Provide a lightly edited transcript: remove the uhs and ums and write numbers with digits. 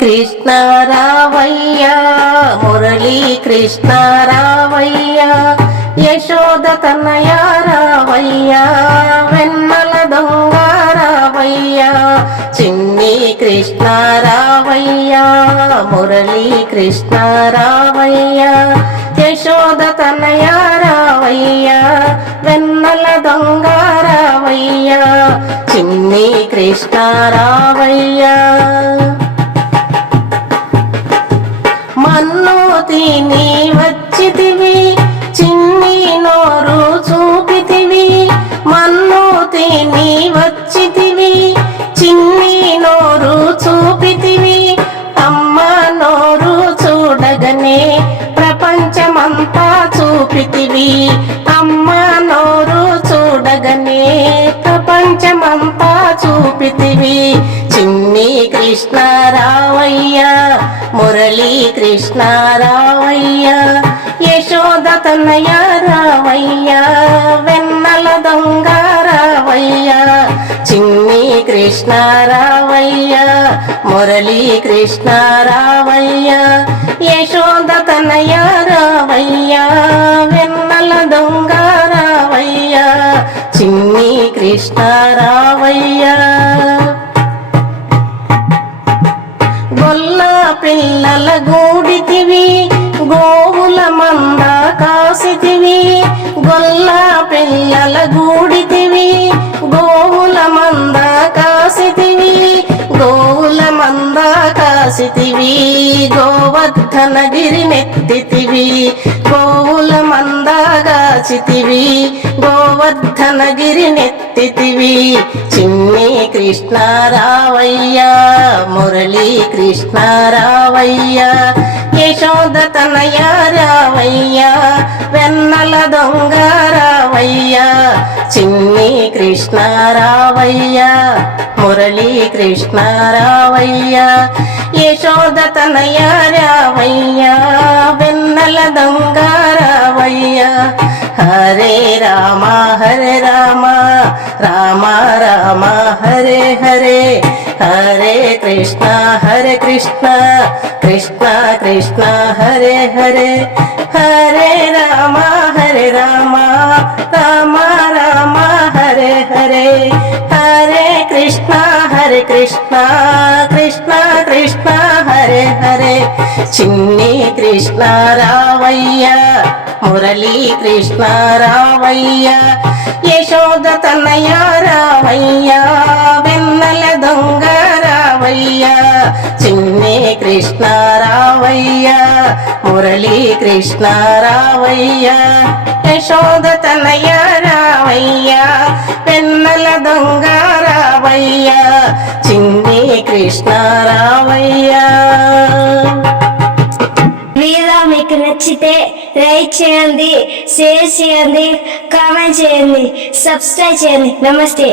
కృష్ణ రావయ్య మురళీ కృష్ణ రావయ్య యశోద తనయ రావయ్య వెన్నెల దొంగ రావయ్య చిన్ని కృష్ణ రావయ్య మురళీ కృష్ణ రావయ్య యశోద తనయ రావయ్య వెన్నెల దొంగ రావయ్య చిన్ని కృష్ణ రావయ్య మన్ను తిని వచ్చితివి చిన్ని నోరు చూపితివి మన్ను తిని వచ్చితివి చిన్ని నోరు చూపితివి అమ్మ నోరు చూడగనే ప్రపంచమంతా చూపితివి అమ్మ నోరు చూడగనే ప్రపంచమంతా చూపితివి చిన్ని కృష్ణ రావయ్య మురళీ కృష్ణ రావయ్య యశోద తనయ రావయ్య వెన్నెల దొంగ రావయ్య చిన్ని కృష్ణ రావయ్య మురళీ కృష్ణ రావయ్య యశోద తనయ రావయ్య వెన్నెల దొంగ రావయ్య చిన్ని కృష్ణ రావయ్య గొల్ల పిల్లల గూడితివి గోవుల మంద కాసితివి గొల్ల పిల్లల గూడితివి గోవుల మంద కాసితివి గోవుల మంద కాసితివి గోవర్ధన గిరినెత్తితివి గోవుల మంద గాచితివి గోవర్ధన గిరినెత్తితివి చిన్ని కృష్ణ రావయ్య మురళీ కృష్ణ రావయ్య యశోద తనయ రావయ్య వెన్నెల దొంగ రావయ్య చిన్ని కృష్ణ రావయ్య మురళీ కృష్ణ రావయ్య యశోద తనయ రావయ్య వెన్నెల దొంగ రావయ్య హరే రామ రామ రామ హరే హరే హరే కృష్ణ కృష్ణ కృష్ణ హరే హరే హరే రామ రామ రామ హరే హరే హరే కృష్ణ కృష్ణ కృష్ణ హరే హరే చిన్ని కృష్ణ రావయ్య మురళీ కృష్ణ రావయ్య యశోద తనయ రావయ్య వెన్నెల దొంగ రావయ్య చిన్ని కృష్ణ రావయ్య మురళీ కృష్ణ రావయ్య యశోద తనయ రావయ్య వెన్నెల దొంగ రావయ్య చిన్ని కృష్ణ రావయ్య. వీడియో మీకు నచ్చితే లైక్ చేయండి, షేర్ చేయండి, కామెంట్ చేయండి, సబ్స్క్రైబ్ చేయండి. నమస్తే.